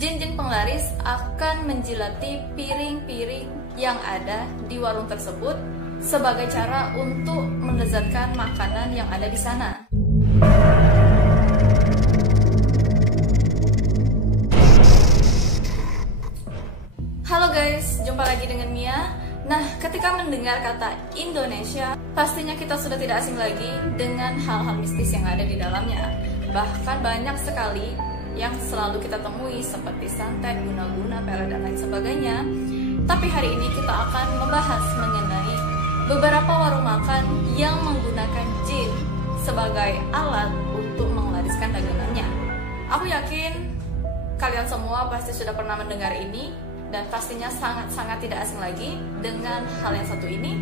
jin-jin penglaris akan menjilati piring-piring yang ada di warung tersebut sebagai cara untuk melezatkan makanan yang ada di sana. Halo guys, jumpa lagi dengan Mia. Nah, ketika mendengar kata Indonesia, pastinya kita sudah tidak asing lagi dengan hal-hal mistis yang ada di dalamnya. Bahkan banyak sekali yang selalu kita temui seperti santet, guna-guna, pelet, dan lain sebagainya. Tapi hari ini kita akan membahas mengenai beberapa warung makan yang menggunakan jin sebagai alat untuk menglariskan dagangannya. Aku yakin kalian semua pasti sudah pernah mendengar ini, dan pastinya sangat-sangat tidak asing lagi dengan hal yang satu ini.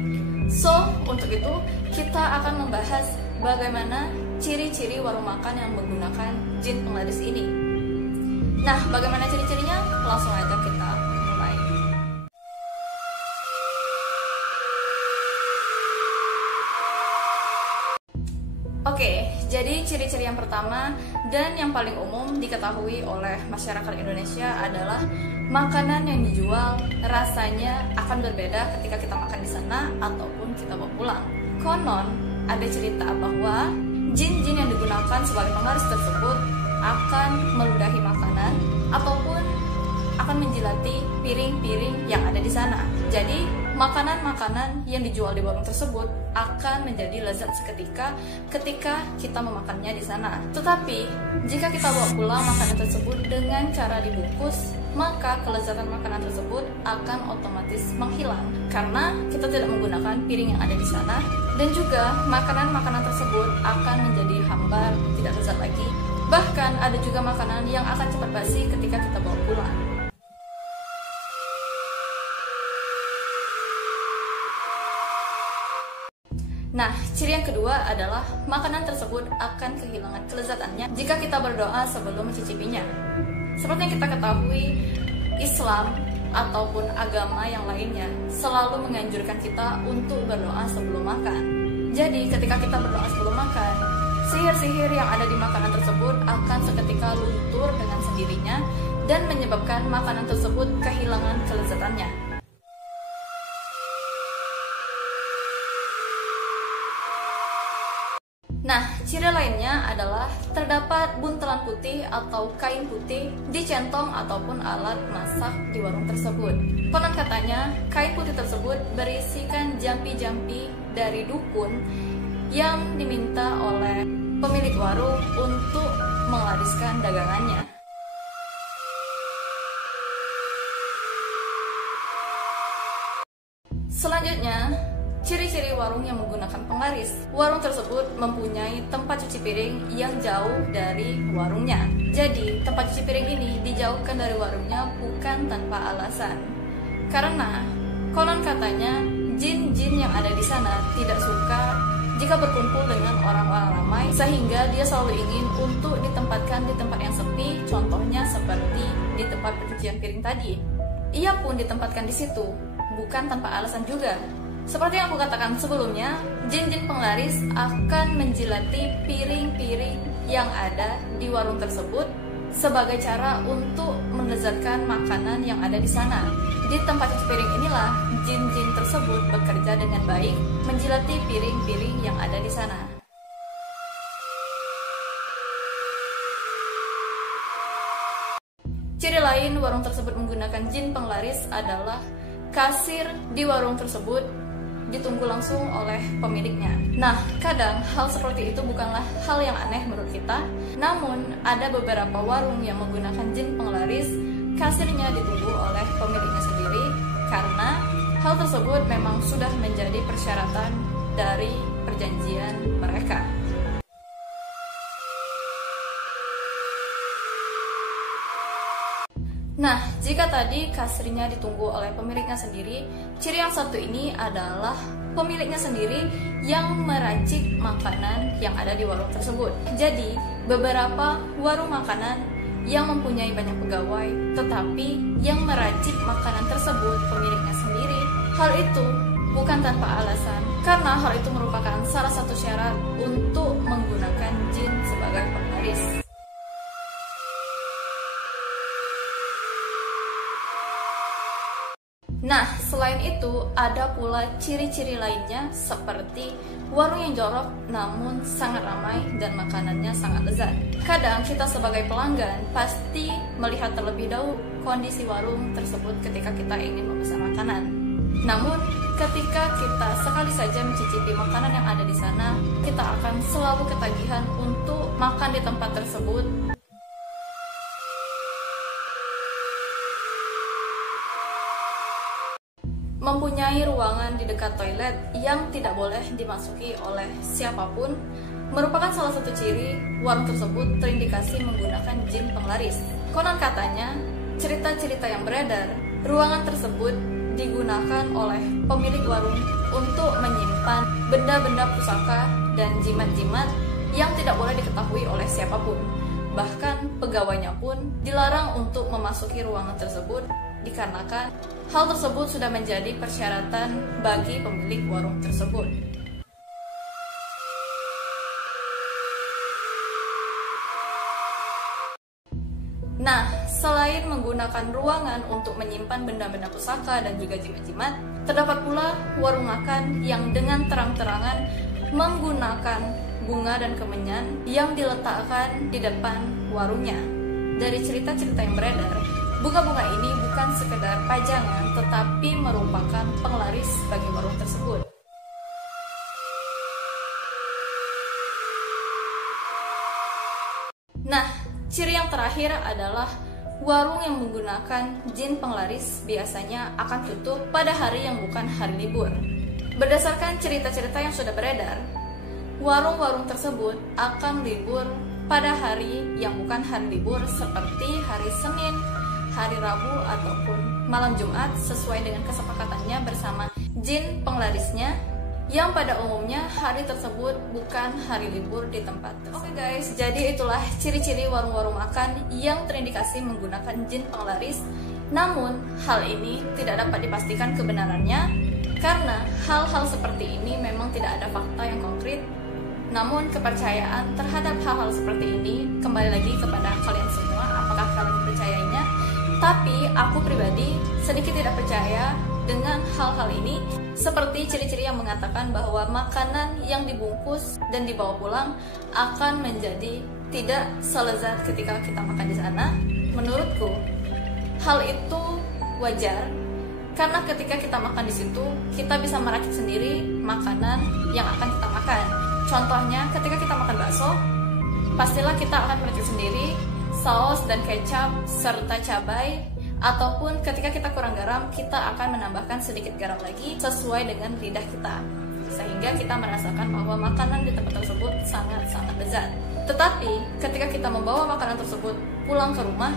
So, untuk itu kita akan membahas bagaimana ciri-ciri warung makan yang menggunakan jin penglaris ini. Nah, bagaimana ciri-cirinya? Langsung aja kita mulai. Oke, jadi ciri-ciri yang pertama dan yang paling umum diketahui oleh masyarakat Indonesia adalah makanan yang dijual rasanya akan berbeda ketika kita makan di sana ataupun kita bawa pulang. Konon ada cerita bahwa jin-jin yang digunakan sebagai penglaris tersebut akan meludahi makanan ataupun akan menjilati piring-piring yang ada di sana. Jadi makanan-makanan yang dijual di warung tersebut akan menjadi lezat seketika ketika kita memakannya di sana. Tetapi jika kita bawa pulang makanan tersebut dengan cara dibungkus, maka kelezatan makanan tersebut akan otomatis menghilang karena kita tidak menggunakan piring yang ada di sana, dan juga makanan-makanan tersebut akan menjadi hambar, tidak lezat lagi. Bahkan ada juga makanan yang akan cepat basi ketika kita bawa pulang. Nah, ciri yang kedua adalah makanan tersebut akan kehilangan kelezatannya jika kita berdoa sebelum mencicipinya. Seperti yang kita ketahui, Islam ataupun agama yang lainnya selalu menganjurkan kita untuk berdoa sebelum makan. Jadi, ketika kita berdoa sebelum makan, sihir-sihir yang ada di makanan tersebut akan seketika luntur dengan sendirinya dan menyebabkan makanan tersebut kehilangan kelezatannya. Nah, ciri lainnya adalah terdapat buntelan putih atau kain putih di centong ataupun alat masak di warung tersebut. Konon katanya, kain putih tersebut berisikan jampi-jampi dari dukun yang diminta oleh pemilik warung untuk menglariskan dagangannya. Selanjutnya, ciri-ciri warung yang menggunakan penglaris. Warung tersebut mempunyai tempat cuci piring yang jauh dari warungnya. Jadi, tempat cuci piring ini dijauhkan dari warungnya bukan tanpa alasan. Karena konon katanya jin-jin yang ada di sana tidak suka jika berkumpul dengan orang-orang ramai, sehingga dia selalu ingin untuk ditempatkan di tempat yang sepi, contohnya seperti di tempat pencucian piring tadi. Ia pun ditempatkan di situ, bukan tanpa alasan juga. Seperti yang aku katakan sebelumnya, jin-jin penglaris akan menjilati piring-piring yang ada di warung tersebut sebagai cara untuk melezatkan makanan yang ada di sana. Di tempat cuci piring inilah jin-jin tersebut bekerja dengan baik, menjilati piring-piring yang ada di sana. Ciri lain warung tersebut menggunakan jin penglaris adalah kasir di warung tersebut ditunggu langsung oleh pemiliknya. Nah, kadang hal seperti itu bukanlah hal yang aneh menurut kita, namun ada beberapa warung yang menggunakan jin penglaris, kasirnya ditunggu oleh pemiliknya sendiri, karena hal tersebut memang sudah menjadi persyaratan dari perjanjian mereka. Nah, jika tadi kasirnya ditunggu oleh pemiliknya sendiri, ciri yang satu ini adalah pemiliknya sendiri yang meracik makanan yang ada di warung tersebut. Jadi, beberapa warung makanan yang mempunyai banyak pegawai, tetapi yang meracik makanan tersebut pemiliknya sendiri. Hal itu bukan tanpa alasan, karena hal itu merupakan salah satu syarat untuk menggunakan jin sebagai penglaris. Nah, selain itu ada pula ciri-ciri lainnya seperti warung yang jorok namun sangat ramai dan makanannya sangat lezat. Kadang kita sebagai pelanggan pasti melihat terlebih dahulu kondisi warung tersebut ketika kita ingin memesan makanan. Namun, ketika kita sekali saja mencicipi makanan yang ada di sana, kita akan selalu ketagihan untuk makan di tempat tersebut. Mempunyai ruangan di dekat toilet yang tidak boleh dimasuki oleh siapapun merupakan salah satu ciri warung tersebut terindikasi menggunakan jin penglaris. Konon katanya, cerita-cerita yang beredar, ruangan tersebut digunakan oleh pemilik warung untuk menyimpan benda-benda pusaka dan jimat-jimat yang tidak boleh diketahui oleh siapapun. Bahkan pegawainya pun dilarang untuk memasuki ruangan tersebut dikarenakan hal tersebut sudah menjadi persyaratan bagi pemilik warung tersebut. Nah, selain menggunakan ruangan untuk menyimpan benda-benda pusaka dan juga jimat-jimat, terdapat pula warung makan yang dengan terang-terangan menggunakan bunga dan kemenyan yang diletakkan di depan warungnya. Dari cerita-cerita yang beredar, bunga-bunga ini bukan sekedar pajangan, tetapi merupakan penglaris bagi warung tersebut. Nah, ciri yang terakhir adalah warung yang menggunakan jin penglaris biasanya akan tutup pada hari yang bukan hari libur. Berdasarkan cerita-cerita yang sudah beredar, warung-warung tersebut akan libur pada hari yang bukan hari libur seperti hari Senin, hari Rabu, ataupun malam Jumat sesuai dengan kesepakatannya bersama jin penglarisnya yang pada umumnya hari tersebut bukan hari libur di tempat tersebut. Oke guys, jadi itulah ciri-ciri warung-warung makan yang terindikasi menggunakan jin penglaris. Namun, hal ini tidak dapat dipastikan kebenarannya karena hal-hal seperti ini memang tidak ada fakta yang konkret. Namun, kepercayaan terhadap hal-hal seperti ini kembali lagi kepada kalian semua, apakah kalian mempercayainya. Tapi aku pribadi sedikit tidak percaya dengan hal-hal ini, seperti ciri-ciri yang mengatakan bahwa makanan yang dibungkus dan dibawa pulang akan menjadi tidak selezat ketika kita makan di sana. Menurutku, hal itu wajar karena ketika kita makan di situ, kita bisa meracik sendiri makanan yang akan kita makan. Contohnya, ketika kita makan bakso, pastilah kita akan meracik sendiri saus dan kecap serta cabai. Ataupun ketika kita kurang garam, kita akan menambahkan sedikit garam lagi sesuai dengan lidah kita, sehingga kita merasakan bahwa makanan di tempat tersebut sangat-sangat lezat. Tetapi ketika kita membawa makanan tersebut pulang ke rumah,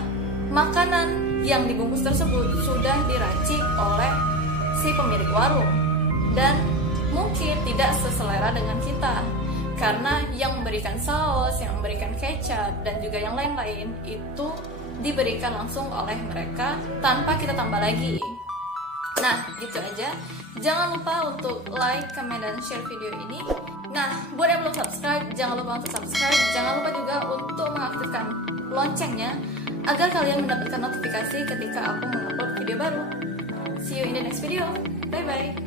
makanan yang dibungkus tersebut sudah diracik oleh si pemilik warung dan mungkin tidak seselera dengan kita, karena yang memberikan saus, yang memberikan kecap, dan juga yang lain-lain itu diberikan langsung oleh mereka tanpa kita tambah lagi. Nah, gitu aja. Jangan lupa untuk like, comment, dan share video ini. Nah, buat yang belum subscribe, jangan lupa untuk subscribe. Jangan lupa juga untuk mengaktifkan loncengnya agar kalian mendapatkan notifikasi ketika aku mengupload video baru. See you in the next video. Bye-bye.